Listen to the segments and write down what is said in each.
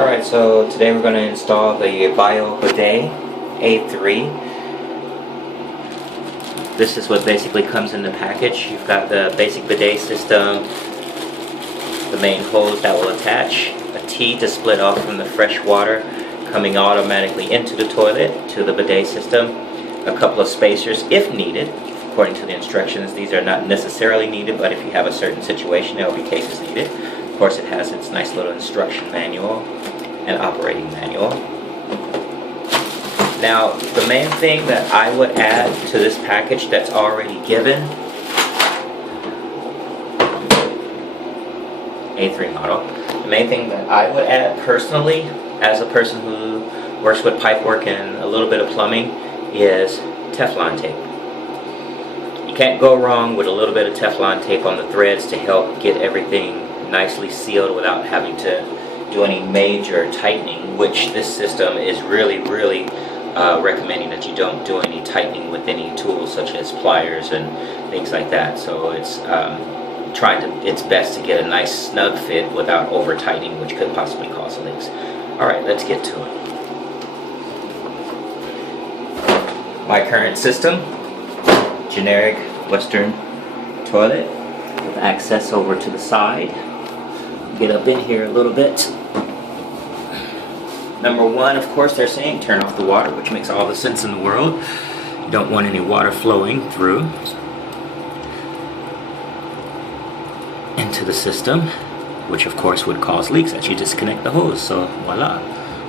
Alright, so today we're going to install the Bio Bidet A3. This is what basically comes in the package. You've got the basic bidet system, the main hose that will attach, a T to split off from the fresh water coming automatically into the toilet to the bidet system, a couple of spacers if needed. According to the instructions, these are not necessarily needed, but if you have a certain situation, there will be cases needed. Of course, it has its nice little instruction manual and operating manual. Now, the main thing that I would add to this package that's already given, A3 model, the main thing that I would add personally, as a person who works with pipe work and a little bit of plumbing, is Teflon tape. You can't go wrong with a little bit of Teflon tape on the threads to help get everything nicely sealed without having to do any major tightening, which this system is really recommending that you don't do any tightening with any tools such as pliers and things like that. So it's it's best to get a nice snug fit without over tightening, which could possibly cause leaks. Alright, let's get to it. My current system, generic Western toilet with access over to the side. Get up in here a little bit. Number one, of course, they're saying turn off the water, which makes all the sense in the world. You don't want any water flowing through into the system, which of course would cause leaks as you disconnect the hose. So voila,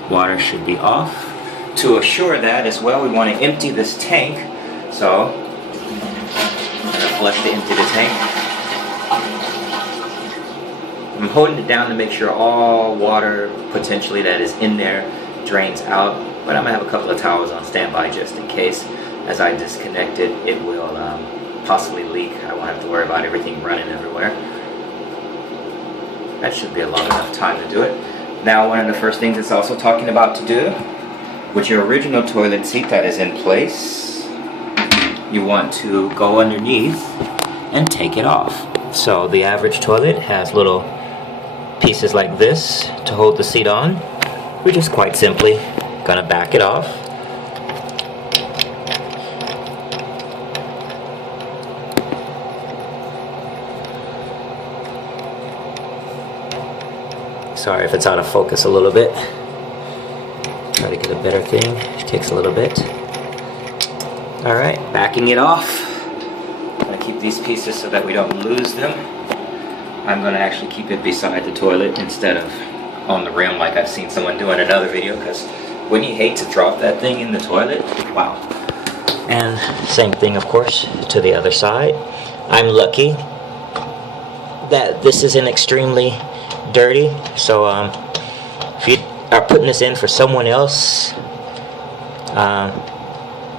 water should be off. To assure that as well, we want to empty this tank. So I'm going to flush to empty the tank. I'm holding it down to make sure all water potentially that is in there drains out, but I'm going to have a couple of towels on standby just in case. As I disconnect it, it will possibly leak. I won't have to worry about everything running everywhere. That should be a long enough time to do it. Now, one of the first things it's also talking about to do, with your original toilet seat that is in place, you want to go underneath and take it off. So the average toilet has little pieces like this to hold the seat on. We're just quite simply gonna back it off. Sorry if it's out of focus a little bit. Try to get a better thing. It takes a little bit. Alright, backing it off. I'm gonna keep these pieces so that we don't lose them. I'm going to actually keep it beside the toilet instead of on the rim like I've seen someone do in another video, because wouldn't you hate to drop that thing in the toilet? Wow. And same thing, of course, to the other side. I'm lucky that this isn't extremely dirty, so if you are putting this in for someone else,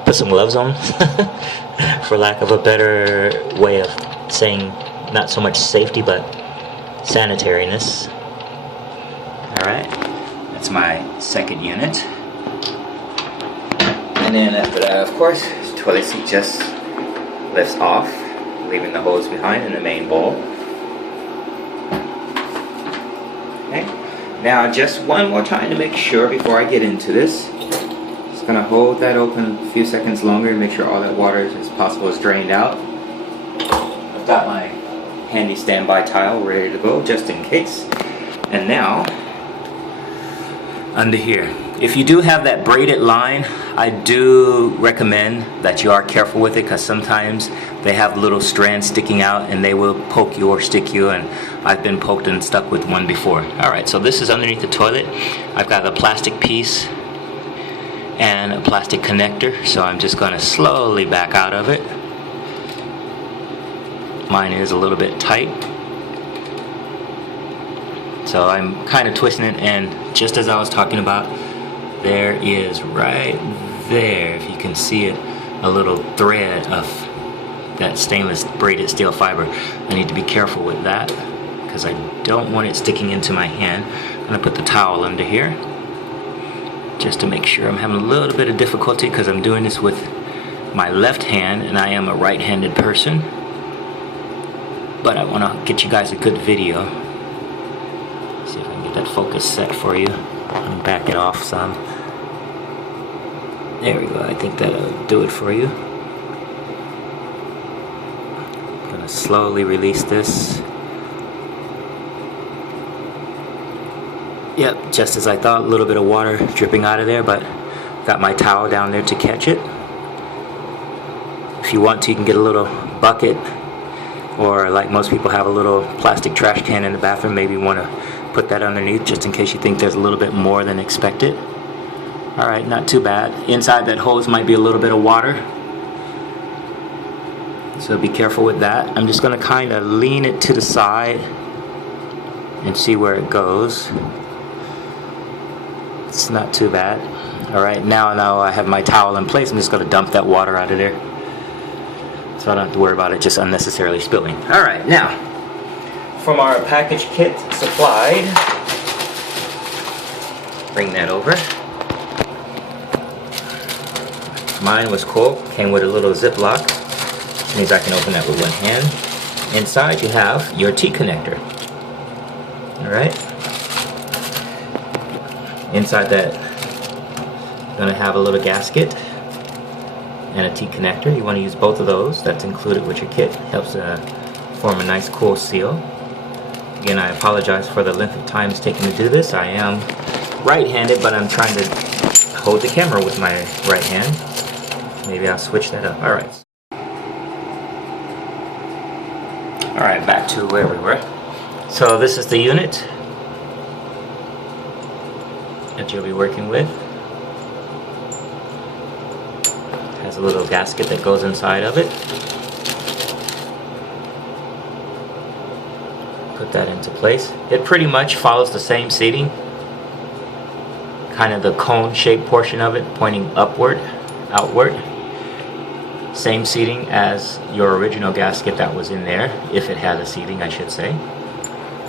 put some gloves on, for lack of a better way of saying. Not so much safety, but sanitariness. Alright, that's my second unit. And then after that, of course, the toilet seat just lifts off, leaving the hose behind in the main bowl. Okay, now just one more time to make sure before I get into this. Just gonna hold that open a few seconds longer and make sure all that water as possible is drained out. I've got my handy standby towel ready to go just in case. And now under here, if you do have that braided line, I do recommend that you are careful with it, because sometimes they have little strands sticking out and they will poke you or stick you, and I've been poked and stuck with one before. Alright, so this is underneath the toilet. I've got a plastic piece and a plastic connector, so I'm just going to slowly back out of it. Mine is a little bit tight, so I'm kind of twisting it, and just as I was talking about, there is right there, if you can see it, a little thread of that stainless braided steel fiber. I need to be careful with that because I don't want it sticking into my hand. I'm going to put the towel under here just to make sure. I'm having a little bit of difficulty because I'm doing this with my left hand and I am a right-handed person. But I want to get you guys a good video. See if I can get that focus set for you. I'm backing off some. There we go. I think that'll do it for you. I'm gonna slowly release this. Yep, just as I thought, a little bit of water dripping out of there, but got my towel down there to catch it. If you want to, you can get a little bucket, or like most people have a little plastic trash can in the bathroom. Maybe you want to put that underneath just in case you think there's a little bit more than expected. Alright, not too bad. Inside that hose might be a little bit of water, so be careful with that. I'm just going to kind of lean it to the side and see where it goes. It's not too bad. Alright, now I have my towel in place. I'm just going to dump that water out of there, so I don't have to worry about it just unnecessarily spilling. Alright, now, from our package kit supplied, bring that over. Mine was cool, came with a little Ziploc, which means I can open that with one hand. Inside you have your T-connector. Alright. Inside that, you're going to have a little gasket and a T-connector. You want to use both of those. That's included with your kit. Helps form a nice cool seal. Again, I apologize for the length of time it's taking to do this. I am right-handed, but I'm trying to hold the camera with my right hand. Maybe I'll switch that up. Alright. Alright, back to where we were. So this is the unit that you'll be working with. It has a little gasket that goes inside of it. Put that into place. It pretty much follows the same seating, kind of the cone-shaped portion of it pointing upward, outward. Same seating as your original gasket that was in there, if it had a seating, I should say.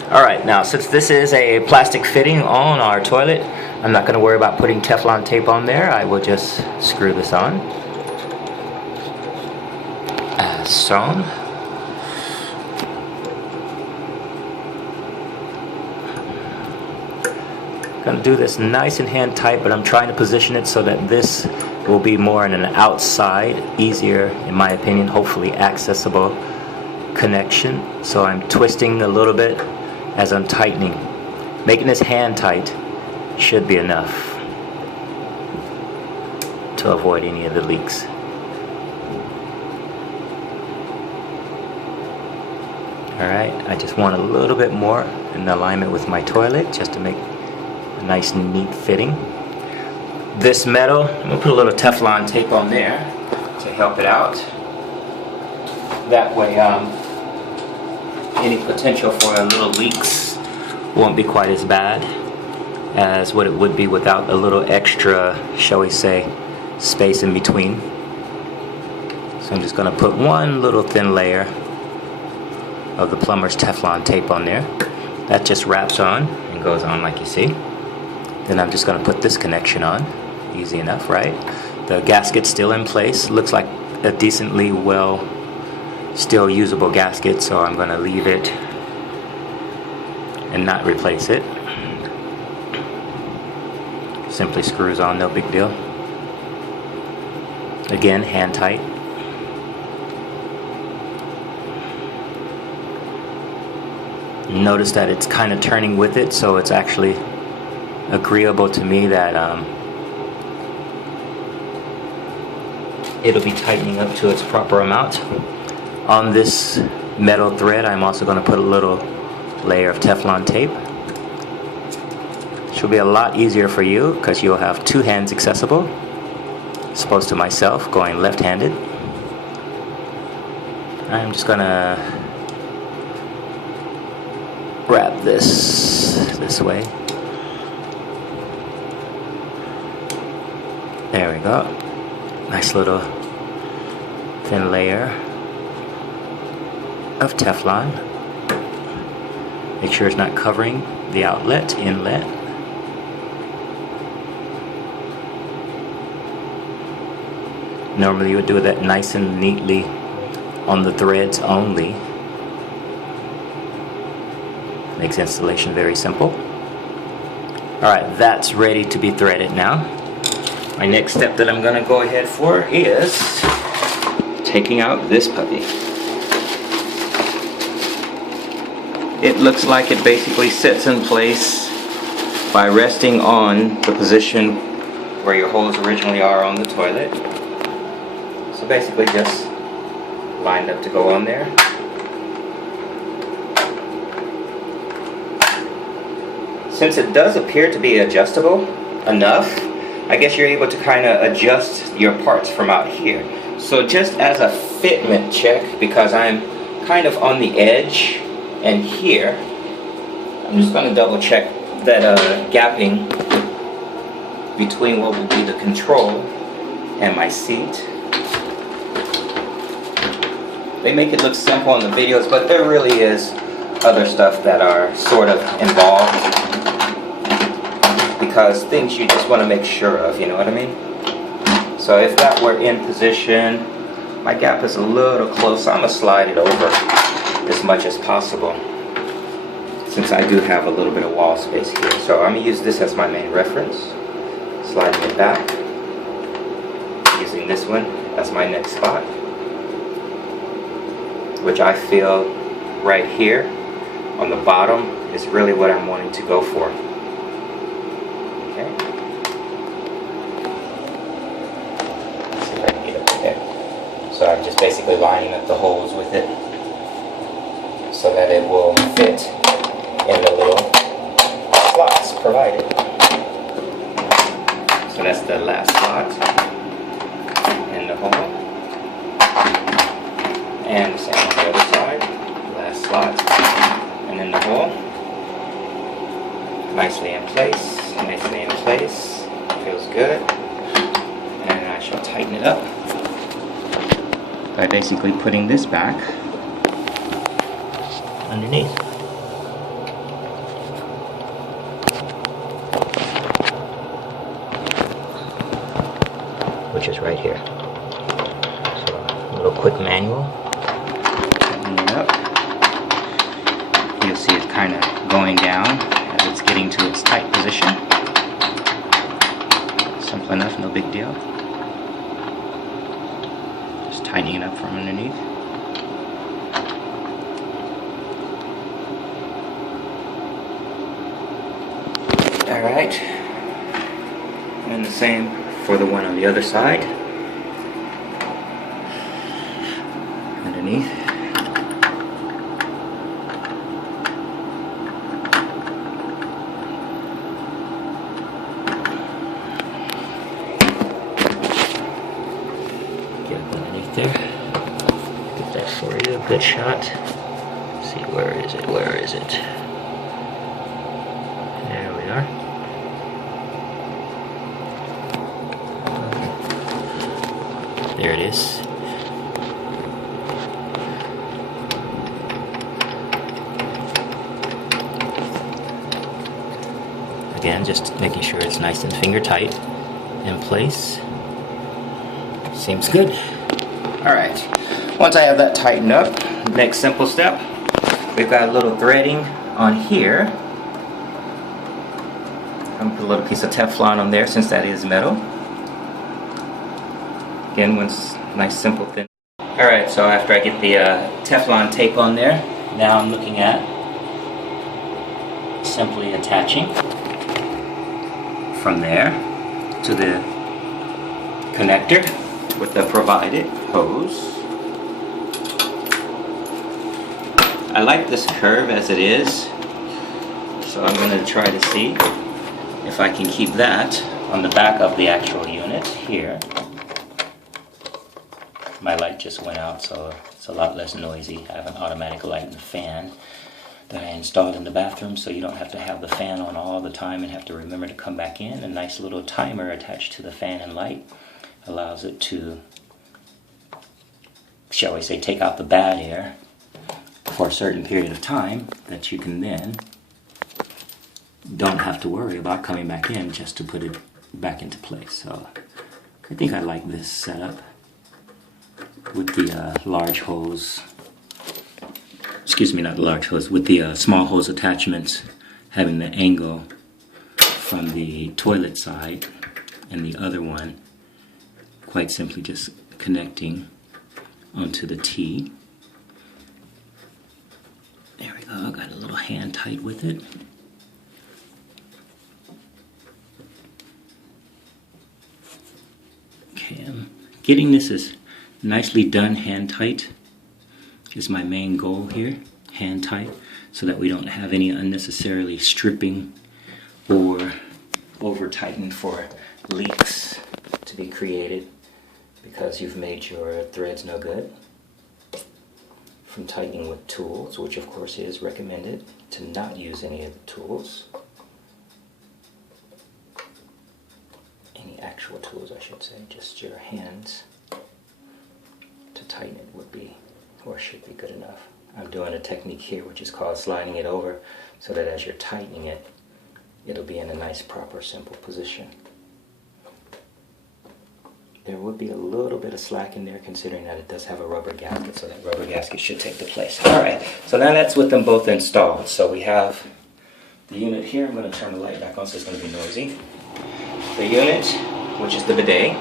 Alright, now since this is a plastic fitting on our toilet, I'm not going to worry about putting Teflon tape on there. I will just screw this on as shown. Going to do this nice and hand tight, but I'm trying to position it so that this will be more in an outside, easier, in my opinion, hopefully accessible connection. So I'm twisting a little bit as I'm tightening. Making this hand tight should be enough to avoid any of the leaks. Alright, I just want a little bit more in alignment with my toilet just to make a nice neat fitting. This metal, I'm going to put a little Teflon tape on there to help it out. That way any potential for little leaks won't be quite as bad as what it would be without a little extra, shall we say, space in between. So I'm just going to put one little thin layer of the plumber's Teflon tape on there. That just wraps on and goes on like you see. Then I'm just going to put this connection on. Easy enough, right? The gasket's still in place. Looks like a decently well, still usable gasket, so I'm going to leave it and not replace it. Simply screws on, no big deal. Again, hand tight. Notice that it's kind of turning with it, so it's actually agreeable to me that it'll be tightening up to its proper amount. On this metal thread, I'm also going to put a little layer of Teflon tape. Which will be a lot easier for you because you'll have two hands accessible, as opposed to myself going left-handed. I'm just going to wrap this way. There we go. Nice little thin layer of Teflon. Make sure it's not covering the inlet. Normally you would do that nice and neatly on the threads only. Makes installation very simple. Alright, that's ready to be threaded now. My next step that I'm going to go ahead for is taking out this puppy. It looks like it basically sits in place by resting on the position where your holes originally are on the toilet. So basically just lined up to go on there. Since it does appear to be adjustable enough, I guess you're able to kind of adjust your parts from out here. So just as a fitment check, because I'm kind of on the edge and here, I'm just going to double check that gapping between what will be the control and my seat. They make it look simple in the videos, but there really is other stuff that are sort of involved, because things you just want to make sure of, you know what I mean? So if that were in position, my gap is a little close, so I'm going to slide it over as much as possible, since I do have a little bit of wall space here. So I'm going to use this as my main reference, sliding it back, using this one as my next spot, which I feel right here on the bottom is really what I'm wanting to go for. Okay. Let's see if I can get it there. So I'm just basically lining up the holes with it so that it will fit in the little slots provided. So that's the last slot in the hole. And the same on the other side. Last slot. And in the hole. Nicely in place. Nicely in place. Feels good. And I shall tighten it up by basically putting this back underneath. Which is right here. So a little quick manual. Tightening it up. You'll see it kind of going down as it's getting to its tight position. Simple enough, no big deal. Just tightening it up from underneath. Alright. And the same for the one on the other side. Underneath. Get up underneath there. Get that for you. A good shot. Let's see, where is it? Where is it? There we are. There it is. Again, just making sure it's nice and finger tight in place. Seems good. Alright, once I have that tightened up, next simple step, we've got a little threading on here. I'm gonna put a little piece of Teflon on there since that is metal. Again, one nice simple thin. Alright, so after I get the Teflon tape on there, now I'm looking at simply attaching from there to the connector with the provided hose. I like this curve as it is, so I'm going to try to see if I can keep that on the back of the actual unit here. My light just went out, so it's a lot less noisy. I have an automatic light and fan that I installed in the bathroom, so you don't have to have the fan on all the time and have to remember to come back in. A nice little timer attached to the fan and light allows it to, shall we say, take out the bad air for a certain period of time that you can then don't have to worry about coming back in just to put it back into place. So I think I like this setup with the large hose, excuse me, not the large hose, with the small hose attachments having the angle from the toilet side, and the other one quite simply just connecting onto the T. There we go, got a little hand tight with it. Okay, I'm getting this as nicely done, hand tight is my main goal here, hand tight, so that we don't have any unnecessarily stripping or over tightened for leaks to be created because you've made your threads no good from tightening with tools, which of course is recommended to not use any of the tools. Any actual tools, I should say, just your hands to tighten it would be, or should be, good enough. I'm doing a technique here which is called sliding it over, so that as you're tightening it, it'll be in a nice, proper, simple position. There would be a little bit of slack in there considering that it does have a rubber gasket, so that rubber gasket should take the place. Alright, so now that's with them both installed. So we have the unit here. I'm going to turn the light back on so it's going to be noisy. The unit, which is the bidet,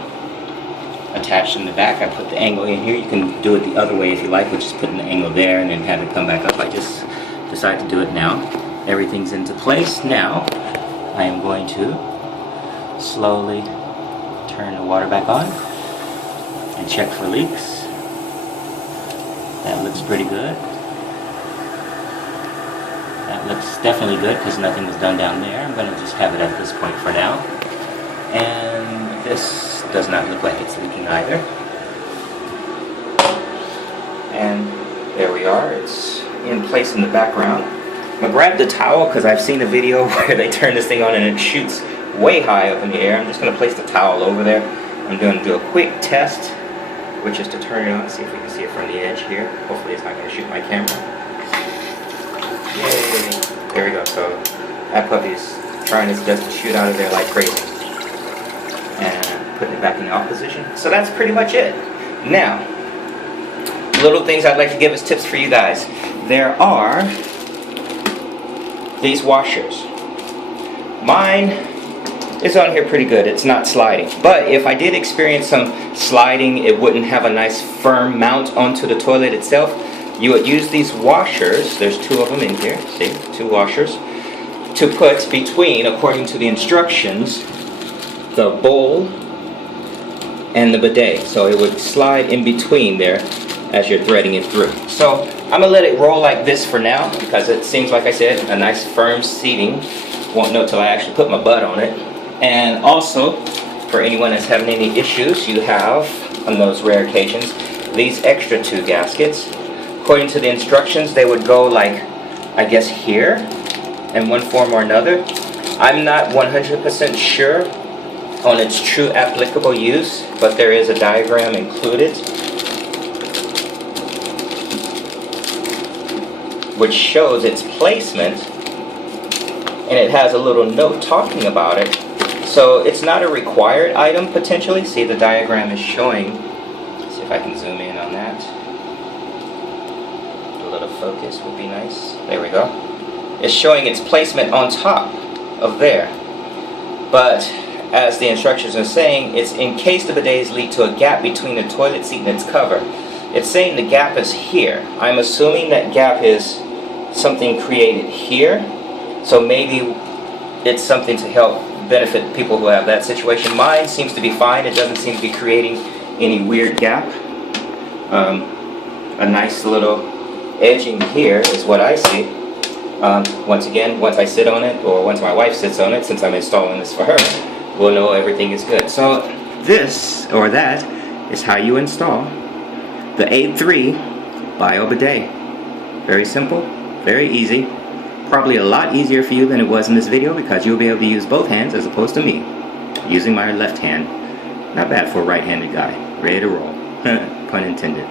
attached in the back. I put the angle in here. You can do it the other way if you like, which is putting the angle there and then have it come back up. I just decided to do it now. Everything's into place. Now I am going to slowly turn the water back on and check for leaks. That looks pretty good. That looks definitely good because nothing was done down there. I'm going to just have it at this point for now. And this does not look like it's leaking either. And there we are. It's in place in the background. I'm going to grab the towel because I've seen a video where they turn this thing on and it shoots way high up in the air. I'm just going to place the towel over there. I'm going to do a quick test, which is to turn it on, see if we can see it from the edge here. Hopefully it's not going to shoot my camera. Yay! There we go. So that puppy's trying its best to shoot out of there like crazy. And putting it back in the off position. So that's pretty much it. Now, little things I'd like to give as tips for you guys. There are these washers. Mine is on here pretty good. It's not sliding. But if I did experience some sliding, it wouldn't have a nice firm mount onto the toilet itself. You would use these washers. There's two of them in here. See? Two washers. To put between, according to the instructions, the bowl and the bidet. So it would slide in between there as you're threading it through. So I'm going to let it roll like this for now because it seems, like I said, a nice firm seating. Won't know till I actually put my butt on it. And also, for anyone that's having any issues, you have, on those rare occasions, these extra two gaskets. According to the instructions, they would go like, I guess here, in one form or another. I'm not 100% sure on its true applicable use, but there is a diagram included which shows its placement, and it has a little note talking about it. So it's not a required item potentially. See, the diagram is showing. Let's see if I can zoom in on that. A little focus would be nice. There we go. It's showing its placement on top of there. But as the instructions are saying, it's in case the bidets lead to a gap between the toilet seat and its cover. It's saying the gap is here. I'm assuming that gap is something created here. So maybe it's something to help benefit people who have that situation. Mine seems to be fine. It doesn't seem to be creating any weird gap. A nice little edging here is what I see. Once again, once I sit on it, or once my wife sits on it, since I'm installing this for her, we'll know everything is good. So this, or that, is how you install the A3 Bio Bidet. Very simple, very easy. Probably a lot easier for you than it was in this video because you'll be able to use both hands as opposed to me using my left hand. Not bad for a right-handed guy. Ready to roll. Pun intended.